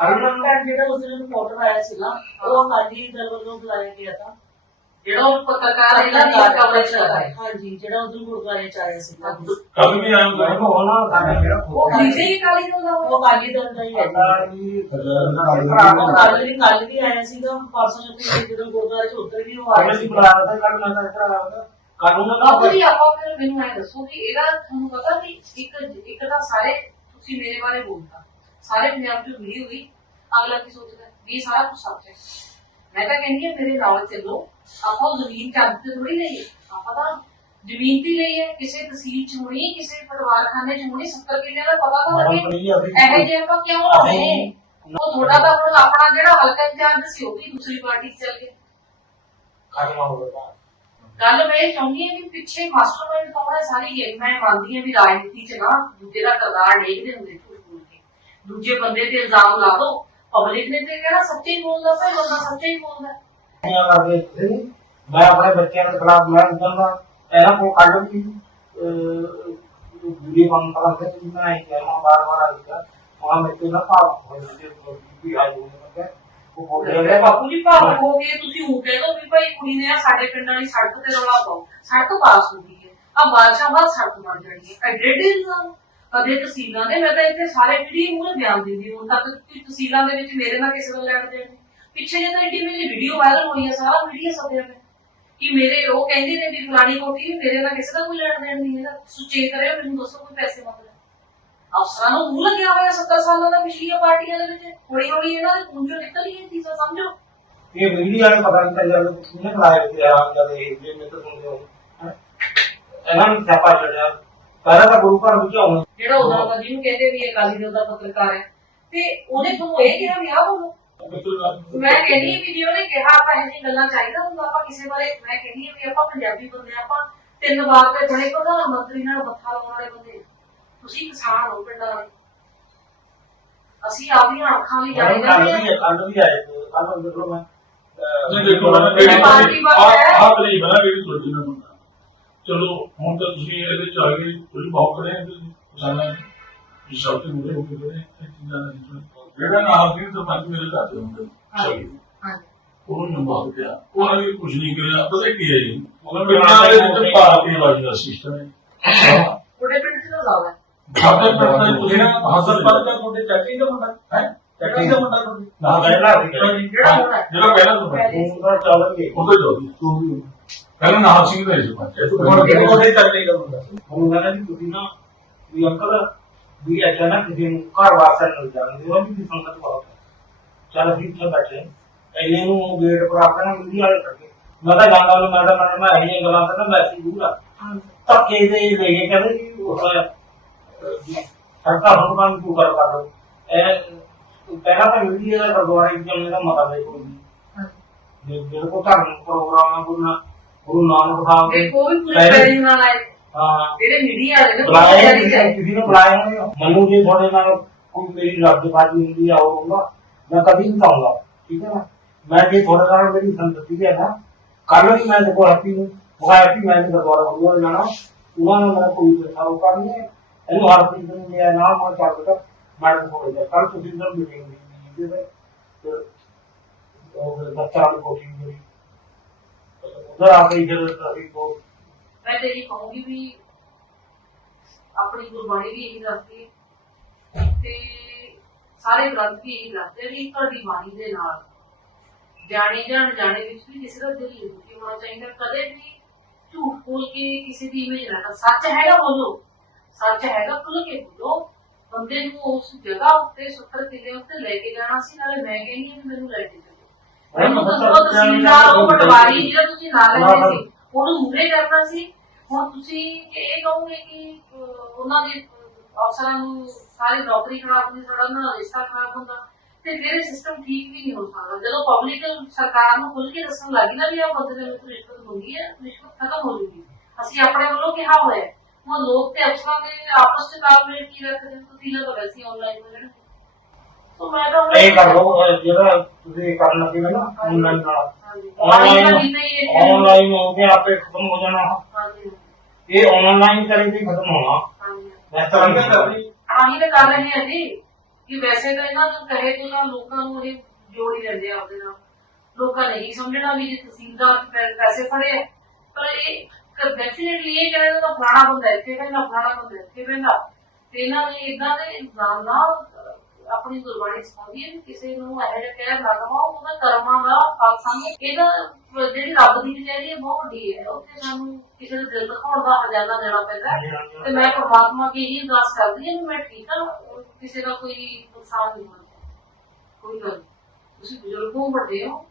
ਅਰਨਨ ਜਿਹੜਾ ਉਸ ਦਿਨ ਰਿਪੋਰਟਰ ਆਇਆ ਸੀ ਨਾ ਉਹ ਅਕਾਲੀ ਦਲ ਵੱਲੋਂ ਬੁਲਾਇਆ ਗਿਆ ਤਾਂ। ਜਿਹੜਾ ਉਹ ਪੱਤਰਕਾਰ ਇਹਨਾਂ ਦੀ ਕਵਰੇਜ ਕਰ ਰਿਹਾ ਹੈ। ਹਾਂਜੀ ਜਿਹੜਾ ਉਦੋਂ ਗੁਰਦੁਆਰੇ ਚ ਆਇਆ ਸੀ ਕੱਲ ਵੀ ਆਉਂਦਾ ਦੇਖੋ ਉਹਨਾਂ ਸਾਡਾ ਜਿਹੜਾ ਉਹ ਖਰੀਦੇ ਹੀ ਕਾਲੀ ਦਾ ਉਹਦਾ ਉਹ ਅਕਾਲੀ ਦਲ ਦਾ ਹੀ ਹੈ ਜੀ। ਭਰਾ ਉਹ ਕੱਲ ਵੀ ਕੱਲ ਵੀ ਆਇਆ ਸੀਗਾ। ਪਰਸੋਂ ਜਦੋਂ ਜਦੋਂ ਗੁਰਦੁਆਰੇ ਚ ਉੱਧਰ ਵੀ ਉਹ ਆਇਆ ਅਸੀਂ ਸੀ। ਬੁਲਾ ਰਹੇ ਕੱਲ ਮੈਂ ਤਾਂ ਇੱਧਰ ਆਇਆ ਕਾਨੂੰਨ ਦਾ ਬਾਪੂ ਜੀ ਆਪਾਂ ਫਿਰ ਮੈਨੂੰ ਐ ਦੱਸੋ ਕਿ ਇਹਦਾ ਤੁਹਾਨੂੰ ਪਤਾ ਕਿ ਇੱਕ ਇੱਕ ਤਾਂ ਸਾਰੇ ਤੁਸੀਂ ਮੇਰੇ ਬਾਰੇ ਬੋਲਤਾ। ਸਾਰੇ ਪੰਜਾਬ ਚ ਵੀਡੀਓ ਹੋਈ ਅਗਲਾ ਕੀ ਸੋਚਦਾ ਵੀ ਸਾਰਾ ਕੁਝ ਸੱਚ ਹੈ। ਮੈਂ ਤਾਂ ਕਹਿੰਦੀ ਹਾਂ ਮੇਰੇ ਨਾਲ ਚੱਲੋ। ਆਪਾਂ ਉਹ ਜ਼ਮੀਨ ਚੱਜ ਤੇ ਥੋੜੀ ਲਈ ਆਪਾਂ ਤਾਂ ਜ਼ਮੀਨ ਤੇ ਲਈ ਹੈ ਕਿਸੇ ਤਹਿਸੀਲ ਚ ਹੋਣੀ ਕਿਸੇ ਪਰਿਵਾਰਖਾਨੇ ਚ ਹੋਣੀ 70 ਕਿੱਲੇ ਦਾ ਪਤਾ ਤਾਂ ਲੱਗੇ। ਇਹੋ ਜਿਹੇ ਆਪਾਂ ਕਿਉਂ ਹੋਵੇ ਉਹ ਥੋੜਾ ਤਾਂ ਹੁਣ ਆਪਣਾ ਜਿਹੜਾ ਹਲਕਾ ਇੰਚਾਰਜ ਸੀ ਉਹ ਵੀ ਦੂਸਰੀ ਪਾਰਟੀ ਚ ਚੱਲ ਗਿਆ ਗੱਲ ਮੈਂ ਚਾਹੁੰਦੀ ਹਾਂ ਕਿ ਪਿੱਛੇ ਮਾਸਟਰਮਾਈਂਡ ਕੌਣ ਹੈ ਸਾਰੀ ਗੇਮ ਮੈਂ ਮੰਨਦੀ ਹਾਂ ਵੀ ਰਾਜਨੀਤੀ ਚ ਨਾ ਦੂਜੇ ਦਾ ਕਰਦਾਰ ਦੇਖਦੇ ਹੁੰਦੇ। ਦੂਜੇ ਬੰਦੇ ਤੇ ਇਲਜ਼ਾਮ ਲਾ ਦੋ। ਪਬਲਿਕ ਨੇ ਤੇ ਕਿਹੜਾ ਸੱਚੇ ਹੀ ਬੋਲਦਾ ਭਾਈ ਬੰਦਾ ਸੱਚੇ ਹੀ ਬੋਲਦਾ। ਮੈਂ ਆਪਣੇ ਬੱਚਿਆਂ ਦੇ ਖਿਲਾਫ ਮੈਂ ਕਹਿੰਦਾ ਇਹਨਾਂ ਕੋ ਕੱਢ ਵੀ ਵੀਡੀਓ ਕੰਮ ਕਰਾਂਗੇ ਕਿ ਮੈਂ ਇਹ ਕਹਿਣਾ ਬਾਰ ਬਾਰ ਆਈਗਾ ਵਹਾਂ ਮੇਰੇ ਤੇ ਨਾ ਭਾਵ ਹੋ ਜਾਂਦੇ ਵੀ ਆਈ ਹੋਈ ਹੈ ਉਹ ਬੋਲ ਰਿਹਾ ਬਾਪੂ ਜੀ ਭਾਵ ਹੋ ਗਏ ਤੁਸੀਂ ਉਹ ਕਹਿ ਦੋ ਵੀ ਭਾਈ ਕੁੜੀ ਨੇ ਆ ਸਾਡੇ ਪਿੰਡ ਵਾਲੀ ਸੜਕ ਤੇ ਰੌਲਾ ਪਾਓ ਸੜਕ ਪਾਸ ਹੋ ਗਈ ਹੈ। ਆ ਬਾਦਸ਼ਾਹ ਬਾਦ ਸੜਕ ਬਣ ਜਾਣੀ ਹੈ। ਐਡਰੇਡ ਇਲਜ਼ਾਮ ਕਦੇ ਤਹਿਸੀਲਾਂ ਦੇ, ਮੈਂ ਤਾਂ ਇੱਥੇ ਸਾਰੇ ਵੀਡੀਓ ਮੂਹਰੇ ਬਿਆਨ ਦਿੰਦੀ ਹੁਣ ਤੱਕ ਕਿ ਤਹਿਸੀਲਾਂ ਦੇ ਵਿੱਚ ਮੇਰੇ ਨਾਲ ਕਿਸੇ ਦਾ ਲੈਣ ਦੇਣ ਨਹੀਂ। ਪਿੱਛੇ ਜੇ ਤਾਂ ਐਡੀ ਮੇਰੀ ਵੀਡੀਓ ਵਾਇਰਲ ਹੋਈ ਹੈ ਸਾਰਾ ਮੀਡੀਆ ਸਭਿਆ ਨੇ। ਕਿ ਮੇਰੇ, ਉਹ ਕਹਿੰਦੇ ਨੇ ਵੀ ਫਲਾਣੀ ਕੋਠੀ ਵੀ ਮੇਰੇ ਨਾਲ ਕਿਸੇ ਦਾ ਕੋਈ ਲੈਣ ਦੇਣ ਨਹੀਂ ਹੈਗਾ। ਸੁਚੇ ਕਰਿਓ, ਮੈਨੂੰ ਦੱਸੋ ਕੋਈ ਪੈਸੇ ਮੰਗਦਾ ਅਫਸਰਾਂ ਨੂੰ ਮੂੰਹ ਲੱਗਿਆ ਹੋਇਆ 70 ਸਾਲਾਂ ਦਾ ਪਿਛਲੀਆਂ ਪਾਰਟੀਆਂ ਦੇ ਵਿੱਚ। ਹੌਲੀ ਹੌਲੀ ਇਹਨਾਂ ਦੇ ਪੁੰਜੋ ਨਿਕਲ ਹੀ ਇਹ ਚੀਜ਼ਾਂ, ਸਮਝੋ। ਇਹ ਵੀਡੀਓ ਵਾਲੇ ਪਤਾ ਨਹੀਂ ਚੱਲਿਆ ਕਿ ਕਿਹਨੇ ਬਣਾਇਆ ਤੇ ਆ ਜਦ ਇਹ ਜੇ ਮੈਂ ਤਾਂ ਸੁਣਦੇ ਹੋ ਹੈਂ। ਇਹਨਾਂ ਨੂੰ ਸਿਆਪਾ ਚੜਿਆ ਪਹਿਲਾਂ ਤਾਂ ਗੁਰੂ ਘਰ ਵਿੱਚ ਆਉਣਾ। ਜਿਹੜਾ ਉਦੋਂ ਦਾ ਜਿਹਨੂੰ ਕਹਿੰਦੇ ਵੀ ਇਹ ਅਕਾਲੀ ਦਲ ਦਾ ਪੱਤਰਕਾਰ ਹੈ। ਤੇ ਉਹਨੇ ਤੁਹਾਨੂੰ ਇਹ ਕਿਹਾ ਵੀ ਆਹ ਬੋਲੋ ਮੈਂ ਕਹਿੰਦੀ ਹਾਂ ਵੀ ਜੇ ਉਹਨੇ ਕਿਹਾ ਆਪਾਂ ਇਹ ਗੱਲਾਂ ਚਾਹੀਦਾ ਹੁੰਦਾ ਆਪਾਂ ਕਿਸੇ ਬਾਰੇ ਮੈਂ ਕਹਿੰਦੀ ਹਾਂ ਵੀ ਆਪਾਂ ਪੰਜਾਬੀ ਬੰਦੇ ਆਪਾਂ ਤਿੰਨ ਵਾਰ ਤੇ ਬਣੇ ਪ੍ਰਧਾਨ ਮੰਤਰੀ ਨਾਲ ਮੱਥਾ ਲਾਉਣ ਵਾਲੇ ਬੰਦੇ। ਤੁਸੀਂ ਕਿਸਾਨ ਹੋ ਪਿੰਡਾਂ ਵਾਲੇ ਅਸੀਂ ਆਪਦੀਆਂ ਅੱਖਾਂ ਲਈ ਜਾਣੇ ਕੱਲ ਜਾਂਦੇ ਵੀ ਹਾਂ। ਕੱਲ ਵੀ ਆਏ ਕੱਲ ਦੇਖੋ ਮੈਂ ਨਹੀਂ ਦੇਖੋ ਨਾ ਜਿਹੜੀ ਪਾਰਟੀ ਬਾਤ ਹੈ। ਆਹ ਤਰੀਕ ਹੈ ਨਾ ਜਿਹੜੀ ਤੁਹਾਡੀ ਨਾ ਮੁੰਡਾ ਚਲੋ ਹੁਣ ਤਾਂ ਤੁਸੀਂ ਇਹਦੇ ਚ ਆ ਗਏ ਤੁਸੀਂ ਬਹੁਤ ਹੋ ਕਿਸਾਨਾਂ ਦੇ ਇਸ ਸਭ ਤੋਂ ਮੁਰੇ ਹੋ ਕੇ ਚੀਜ਼ਾਂ ਦਾ ਨਹੀਂ। ਜਿਹੜਾ ਨਾਲ ਦੀ ਤਾਂ ਪੰਜ ਮੇਰੇ ਘਰ ਦੇ ਹੁੰਦੇ। ਹਾਂਜੀ ਉਹਨੂੰ ਨੰਬਰ ਪਿਆ ਉਹਨਾਂ ਨੇ ਕੁਝ ਨਹੀਂ ਕਰਿਆ। ਪਤਾ ਕੀ ਹੈ ਜੀ? ਪਿੰਡਾਂ ਦੇ ਵਿੱਚ ਪਾਰਟੀ ਵਾਲੀ ਦਾ ਸਿਸਟਮ ਹੈ। ਤੁਹਾਡੇ ਪਿੰਡ ਚ ਤਾਂ ਲਾਵਾ ਸਾਡੇ ਪਿੰਡ ਦੇ ਤੁਸੀਂ ਹਾਸਲ ਪਰ ਦਾ ਤੁਹਾਡੇ ਚਾਚੀ ਦਾ ਮੁੰਡਾ। ਹੈ? ਦਾ ਮੁੰਡਾ ਨਾ ਪਹਿਲਾਂ ਜਿਹੜਾ ਹੈ ਪਹਿਲਾਂ ਤੋਂ ਹੈ ਹੁਣ ਤਾਂ ਚੱਲਣਗੇ ਉਹਦੇ ਜੋਗੀ ਪਹਿਲਾਂ ਨਾਮ ਸਿੰਘ ਦਾ ਸੀ ਪੰਚਾਇਤ ਤੋਂ ਹੁਣ ਪਹਿਲਾਂ ਤੁਹਾਡੇ ਚਾਚੀ ਦਾ ਮੁੰਡਾ ਹੁਣ ਕਹਿੰਦਾ ਜੀ ਤੁਸੀਂ ਨਾ ਵੀ ਅੰਕਲ ਵੀ ਅਚਾਨਕ ਕਿਸੇ ਨੂੰ ਘਰ ਵਾਸਤੇ ਮਿਲ ਜਾਂਦੇ ਉਹ ਵੀ ਸੰਗਤ ਬਹੁਤ ਹੈ। ਚੱਲ ਅਸੀਂ ਇੱਥੇ ਬੈਠੇ ਇੰਨੇ ਨੂੰ ਗੇਟ ਪਰ ਆਪਣਾ ਮਿਲੀ ਵਾਲੇ ਕਰਕੇ ਮੈਂ ਤਾਂ ਜਾਂਦਾ ਨੂੰ ਮੈਂ ਤਾਂ ਮੈਂ ਇਹ ਗੱਲਾਂ ਕਰਦਾ ਮੈਂ ਸੀ ਦੂਰ ਆ। ਧੱਕੇ ਦੇ ਲੈ ਕੇ ਕਹਿੰਦੇ ਜੀ ਉਹ ਸਰਕਾਰ ਹੁਣ ਕੰਮ ਤੂੰ ਕਰ ਕਰ ਦੋ ਇਹ ਪਹਿਲਾਂ ਤਾਂ ਮਿਲੀ ਦਾ ਗੁਰਦੁਆਰੇ ਚੱਲਣੇ ਦਾ ਮਤਾ ਦੇ ਕੋਈ ਨਹੀਂ। ਜੇ ਜਿਹੜੇ ਕੋ ਧਰਮ ਪ੍ਰੋਗਰਾਮ ਆ ਗੁਰੂ ਨਾ- ਗੁਰੂ ਨਾਨਕ ਸਾਹਿਬ ਦੇ ਦੇਖੋ ਵੀ ਪੂਰੇ ਪਹਿਲੇ- ਪੈਰਿੰਗ ਨਾਲ ਆਏ। ਹਾਂ। ਜਿਹੜੇ ਮੀਡੀਆ ਵਾਲੇ ਨੇ ਬੁਲਾਇਆ ਪੂਰੇ ਪੈਰਿੰਗ ਨਹੀਂ, ਆਏ ਕਿਸੇ ਨੂੰ ਬੁਲਾਇਆ ਨਹੀਂ ਮੈਨੂੰ ਜੇ ਤੁਹਾਡੇ ਨਾਲ ਕੋਈ ਮੇਰੀ ਰੱਬਦਾਰੀ ਹੁੰਦੀ ਆ ਉਹ ਹੋਊਗਾ ਮੈਂ ਕਦੀ ਨਹੀਂ ਚਾਹੂੰਗਾ ਠੀਕ ਹੈ ਨਾ? ਮੈਂ ਜੇ ਤੁਹਾਡੇ ਨਾਲ ਮੇਰੀ ਸੰਤਤੀ ਹੈ ਨਾ ਕੱਲ ਵੀ ਮੈਂ ਦੇਖੋ ਹੈਪੀ ਨੂੰ ਉਹ ਹੈਪੀ ਮੈਂ ਤੇ ਦੁਬਾਰਾ ਬੋਲੂਗਾ ਜਾਣਾ। ਉਹਨਾਂ ਨੇ ਮੇਰਾ ਕੋਈ ਉਹ ਕਰਨੀ ਹੈ। ਇਹਨੂੰ ਹਰ ਚੀਜ਼ ਨੂੰ ਮੈਂ ਨਾਲ ਮੈਂ ਚੱਲ ਬਤਾ ਮੈਂ ਕੋਲ ਜਾ। ਕੱਲ ਤੁਸੀਂ ਨਾਲ ਮੀਟਿੰਗ ਦੀ ਤੇ ਉਹ ਬੱਚਾ ਦੀ ਕੋਸ਼ਿਸ਼ ਕਰੀ ਉਧਰ ਆ ਕੇ ਜਦੋਂ ਅਸੀਂ ਕੋ ਮੈਂ ਤੇ ਇਹ ਕਹੂੰਗੀ ਵੀ ਆਪਣੀ ਗੁਰਬਾਣੀ ਵੀ ਇਹੀ ਦੱਸਦੀ ਹੈ ਤੇ ਸਾਰੇ ਗ੍ਰੰਥ ਵੀ ਇਹੀ ਦੱਸਦੇ ਵੀ ਤੁਹਾਡੀ ਬਾਣੀ ਦੇ ਨਾਲ ਜਾਣੇ ਜਾਣ ਜਾਣੇ ਵਿੱਚ ਵੀ ਕਿਸੇ ਦਾ ਦਿਲ ਨਹੀਂ ਹੋਣਾ ਚਾਹੀਦਾ, ਕਦੇ ਵੀ ਝੂਠ ਬੋਲ ਕੇ ਕਿਸੇ ਦੀ ਇਮੇਜ ਨਾ ਸੱਚ ਹੈਗਾ ਬੋਲੋ, ਸੱਚ ਹੈਗਾ ਖੁੱਲ ਕੇ ਬੋਲੋ, ਬੰਦੇ ਨੂੰ ਉਸ ਜਗ੍ਹਾ ਉੱਤੇ 70 ਕਿਲੇ ਉੱਤੇ ਲੈ ਕੇ ਜਾਣਾ ਸੀ, ਨਾਲੇ ਮੈਂ ਕਹਿੰਦੀ ਮੈਨੂੰ ਲੈ ਕੇ ਤਾਂ ਉਹ ਤਹਿਸੀਲਦਾਰ ਉਹ ਪਟਵਾਰੀ ਜਿਹੜਾ ਤੁਸੀਂ ਨਾਲ ਲੈਂਦੇ ਸੀ ਉਹਨੂੰ ਮੂਰੇ ਕਰਨਾ ਸੀ। ਹੁਣ ਤੁਸੀਂ ਇਹ ਕਹੋਗੇ ਕਿ ਉਹਨਾਂ ਦੇ ਅਫਸਰਾਂ ਨੂੰ ਸਾਰੀ ਨੌਕਰੀ ਖਰਾਬ ਹੁੰਦੀ ਸਾਡਾ ਉਹਨਾਂ ਦਾ ਰਿਸ਼ਤਾ ਖਰਾਬ ਹੁੰਦਾ। ਤੇ ਫਿਰ ਸਿਸਟਮ ਠੀਕ ਵੀ ਨਹੀਂ ਹੋ ਸਕਦਾ। ਜਦੋਂ ਪਬਲਿਕ ਸਰਕਾਰ ਨੂੰ ਖੁੱਲ ਕੇ ਦੱਸਣ ਲੱਗੀ ਨਾ ਵੀ ਆ ਬੰਦੇ ਨੇ ਮੈਨੂੰ ਰਿਸ਼ਵਤ ਮੰਗੀ ਹੈ ਰਿਸ਼ਵਤ ਖਤਮ ਹੋ ਜੂਗੀ। ਅਸੀਂ ਆਪਣੇ ਵੱਲੋਂ ਕਿਹਾ ਹੋਇਆ। ਹੁਣ ਲੋਕ ਤੇ ਅਫਸਰਾਂ ਦੇ ਆਪਸ ਚ ਤਾਲਮੇਲ ਕੀ ਰੱਖਦੇ? ਤੁਸੀਂ ਨਾ ਤਾਂ ਵੈਸੇ ਆਨਲਾਈਨ ਹੋ ਜਾਣਾ ਸੋ ਮੈਂ ਤਾਂ ਇਹ ਕਰ ਲਓ ਅਹ ਜਿਹੜਾ ਤੁਸੀਂ ਕਰਨ ਲੱਗੇ ਹੋ ਨਾ ਆਨਲਾਈਨ ਨਾਲ। ਆਨਲਾਈਨ ਆਨਲਾਈਨ ਇਹ ਹੋ ਕੇ ਆਪੇ ਖਤਮ ਹੋ ਜਾਣਾ। ਹਾਂਜੀ। ਇਹ ਆਨਲਾਈਨ ਕਰੇ ਵੀ ਖਤਮ ਹੋਣਾ। ਹਾਂਜੀ। ਇਸ ਤਰ੍ਹਾਂ ਨਹੀਂ ਆਪਣੀ ਆਹੀ ਤਾਂ ਕਰ ਰਹੇ ਹਾਂ ਜੀ ਕਿ ਵੈਸੇ ਤਾਂ ਇਹਨਾਂ ਨੂੰ ਕਹੇ ਤੋਂ ਨਾ ਲੋਕਾਂ ਨੂੰ ਇਹ ਜੋੜ ਹੀ ਲੈਂਦੇ ਆ ਆਪਦੇ ਨਾਲ। ਲੋਕਾਂ ਨੇ ਹੀ ਸਮਝਣਾ ਵੀ ਜੇ ਤਹਿਸੀਲਦਾਰ ਪੈਸੇ ਫੜੇ ਆ, ਪਰ ਇਹ ਡੈਫੀਨਿਟਲੀ ਇਹ ਕਹਿੰਦੇ ਤਾਂ ਫਲਾਣਾ ਬੰਦਾ ਇੱਥੇ ਪੈਂਦਾ ਫਲਾਣਾ ਬੰਦਾ ਇੱਥੇ ਪੈਂਦਾ ਤੇ ਇਹਨਾਂ ਨੇ ਇਦਾਂ ਦੇ ਇਲਜ਼ਾਮ ਨਾਲ ਆਪਣੀ ਗੁਰਬਾਣੀ ਸਿਖਾਉਂਦੀ ਹੈ, ਕਿਸੇ ਨੂੰ ਇਹੋ ਜਿਹਾ ਕਹਿ ਨਾ ਉਹਦਾ ਕਰਮਾਂ ਦਾ ਫਲ ਸਾਹਮਣੇ ਇਹਦਾ ਜਿਹੜੀ ਰੱਬ ਦੀ ਕਚਹਿਰੀ ਹੈ, ਬਹੁਤ ਵੱਡੀ ਹੈ। ਉੱਥੇ ਸਾਨੂੰ ਕਿਸੇ ਦੇ ਦਿਲ ਦਿਖਾਉਣ ਦਾ ਹਜ਼ਾਨਾ ਦੇਣਾ ਪੈਂਦਾ ਤੇ ਮੈਂ ਪਰਮਾਤਮਾ ਕੀ ਇਹੀ ਅਰਦਾਸ ਕਰਦੀ ਹਾਂ ਮੈਂ ਠੀਕ ਹਾਂ ਕਿਸੇ ਦਾ ਕੋਈ ਨੁਕਸਾਨ ਨਹੀਂ ਹੋਣਾ। ਕੋਈ ਗੱਲ ਤੁਸੀਂ ਬਜ਼ੁਰਗ ਹੋ, ਵੱਡੇ ਹੋ,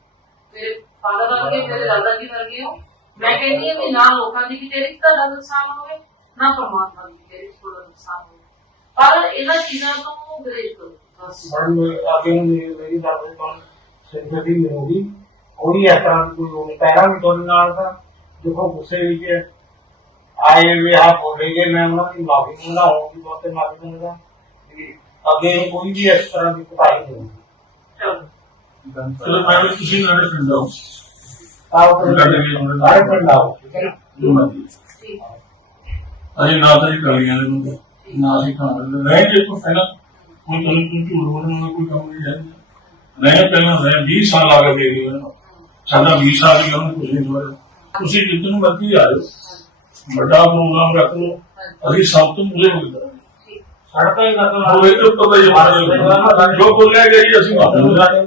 ਮੇਰੇ ਫਾਦਰ ਵਰਗੇ, ਮੇਰੇ ਦਾਦਾ ਜੀ ਵਰਗੇ ਹੋ, ਮੈਂ ਕਹਿੰਦੀ ਹਾਂ ਵੀ ਨਾ ਲੋਕਾਂ ਦੀ ਕਿਤੇ ਤੁਹਾਡਾ ਨੁਕਸਾਨ ਹੋਵੇ, ਨਾ ਪਰਮਾਤਮਾ ਦੀ ਕਿਤੇ ਤੁਹਾਡਾ ਨੁਕਸਾਨ ਹੋਵੇ। ਪਰ ਇਹਨਾਂ ਚੀਜ਼ਾਂ ਤੋਂ ਗੁਰੇਜ਼ ਕਰੋ। ਅੱਗੇ ਮੇਰੀ ਮੇਰੀ ਦਾਦੀ ਕੋਲ ਸਿੰਪਥੀ ਮਿਲੂਗੀ ਉਹਦੀ ਇਸ ਤਰ੍ਹਾਂ ਦੀ ਕੋਈ ਨਹੀਂ ਪੈਰਾਂ ਵੀ ਤੁਹਾਡੇ ਨਾਲ ਤਾਂ ਦੇਖੋ ਗੁੱਸੇ ਵਿੱਚ ਆਏ ਵੀ ਆ ਬੋਲੇਗੇ ਮੈਂ ਉਹਨਾਂ ਦੀ ਮਾਫੀ ਮੰਗਾਉਂਗੀ ਬਹੁਤ ਤੇ ਮਾਫੀ ਮੰਗਦਾ। ਅੱਗੇ ਕੋਈ ਵੀ ਇਸ ਤਰ੍ਹਾਂ ਦੀ ਕੁਤਾਈ ਨਹੀਂ ਹੋਊਗੀ। ਚਲੋ ਚਲੋ ਮੈਂ ਵੀ ਤੁਸੀਂ ਨਾਲੇ ਪਿੰਡ ਆਓ। ਆਪ ਪਿੰਡ ਆਓ ਠੀਕ ਹੈ ਨਾ? ਜੋ ਅਸੀਂ ਨਾ ਤਾਂ ਇਹ ਕਰੀਆਂ ਨੇ ਬੰਦੇ ਨਾ ਅਸੀਂ ਖਾਣ ਰਹਿ ਜੇ ਤੋਂ ਪਹਿਲਾਂ ਕੋਈ ਤੁਹਾਨੂੰ ਕੋਈ ਝੂਠ ਬੋਲਣ ਦਾ ਕੋਈ ਕੰਮ ਨਹੀਂ ਹੈ। ਰਹਿ ਪਹਿਲਾਂ ਰਹਿ 20 ਸਾਲ ਆ ਗਏ ਮੇਰੀ ਉਹਨਾਂ ਸਾਡਾ 20 ਸਾਲ ਹੀ ਉਹਨੂੰ ਕੁਝ ਨਹੀਂ ਹੋਇਆ ਤੁਸੀਂ ਜਿੱਦਨ ਮਰਜ਼ੀ ਆ ਜਾਓ। ਵੱਡਾ ਪ੍ਰੋਗਰਾਮ ਰੱਖ ਲਓ। ਅਸੀਂ ਸਭ ਤੋਂ ਮੁਝੇ ਹੋ ਗਏ। ਸੜਕਾਂ ਹੀ ਉਹ ਇਹ ਤੋਂ ਪਤਾ ਹੀ ਹੈ। ਜੋ ਬੋਲਿਆ ਗਿਆ ਜੀ ਅਸੀਂ ਹਾਂ।